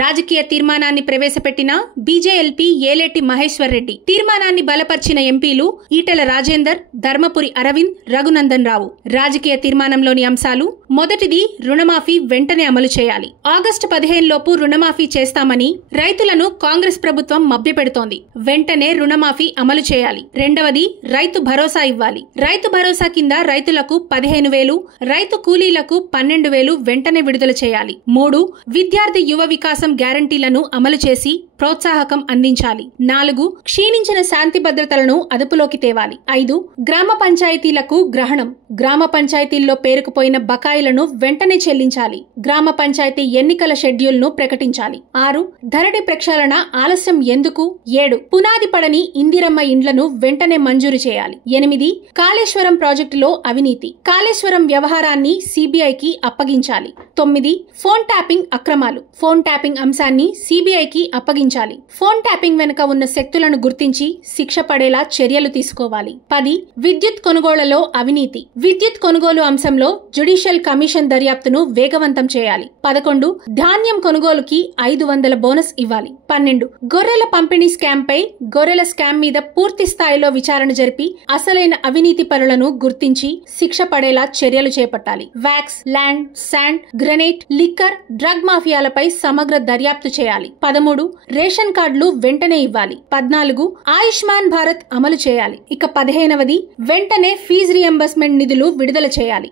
రాజకీయ తీర్మానాన్ని ప్రవేశపెట్టిన బీజేఎల్పీ ఏలేటి మహేశ్వర్ రెడ్డి. తీర్మానాన్ని బలపర్చిన ఎంపీలు ఈటెల రాజేందర్, ధర్మపురి అరవింద్, రఘునందన్ రావు. రాజకీయ తీర్మానంలోని అంశాలు: మొదటిది, రుణమాఫీ వెంటనే అమలు చేయాలి. ఆగస్టు 15 లోపు రుణమాఫీ చేస్తామని రైతులను కాంగ్రెస్ ప్రభుత్వం మభ్యపెడుతోంది. వెంటనే రుణమాఫీ అమలు చేయాలి. రెండవది, రైతు భరోసా ఇవ్వాలి. రైతు భరోసా కింద రైతులకు 15,000, రైతు కూలీలకు 12,000 వెంటనే విడుదల చేయాలి. 3, విద్యార్థి యువ వికాసం గ్యారంటీలను అమలు చేసి ప్రోత్సాహకం అందించాలి. 4, క్షీణించిన శాంతి భద్రతలను అదుపులోకి తేవాలి. 5, గ్రామ పంచాయతీలకు గ్రహణం. గ్రామ పంచాయతీల్లో పేరుకుపోయిన బకాయిలను వెంటనే చెల్లించాలి. గ్రామ పంచాయతీ ఎన్నికల షెడ్యూల్ ను ప్రకటించాలి. 6, ధరణి ప్రక్షాళన ఆలస్యం ఎందుకు? 7, పునాది పడని ఇందిరమ్మ ఇండ్లను వెంటనే మంజూరు చేయాలి. 8, కాళేశ్వరం ప్రాజెక్టులో అవినీతి. కాళేశ్వరం వ్యవహారాన్ని సిబిఐకి అప్పగించాలి. 9, ఫోన్ ట్యాపింగ్ అక్రమాలు. ఫోన్ ట్యాపింగ్ అంశాన్ని సిబిఐకి అప్పగించాలి. ఫోన్ ట్యాపింగ్ వెనుక ఉన్న శక్తులను గుర్తించి శిక్ష పడేలా చర్యలు తీసుకోవాలి. 10, విద్యుత్ కొనుగోళ్లలో అవినీతి. విద్యుత్ కొనుగోలు అంశంలో జ్యుడిషియల్ కమిషన్ దర్యాప్తును వేగవంతం చేయాలి. 11, ధాన్యం కొనుగోలుకి 500 బోనస్ ఇవ్వాలి. 12, గొర్రెల పంపిణీ స్కామ్ పై గొర్రెల స్కామ్ మీద పూర్తి స్థాయిలో విచారణ జరిపి అసలైన అవినీతి పరులను గుర్తించి శిక్ష పడేలా చర్యలు చేపట్టాలి. వ్యాక్స్, land, sand, granite, liquor, drug మాఫియాలపై సమగ్ర దర్యాప్తు చేయాలి. 13, రేషన్ కార్డులు వెంటనే ఇవ్వాలి. 14, ఆయుష్మాన్ భారత్ అమలు చేయాలి. ఇక 15వది, వెంటనే ఫీజు రియంబర్స్మెంట్ నిధులు విడుదల చేయాలి.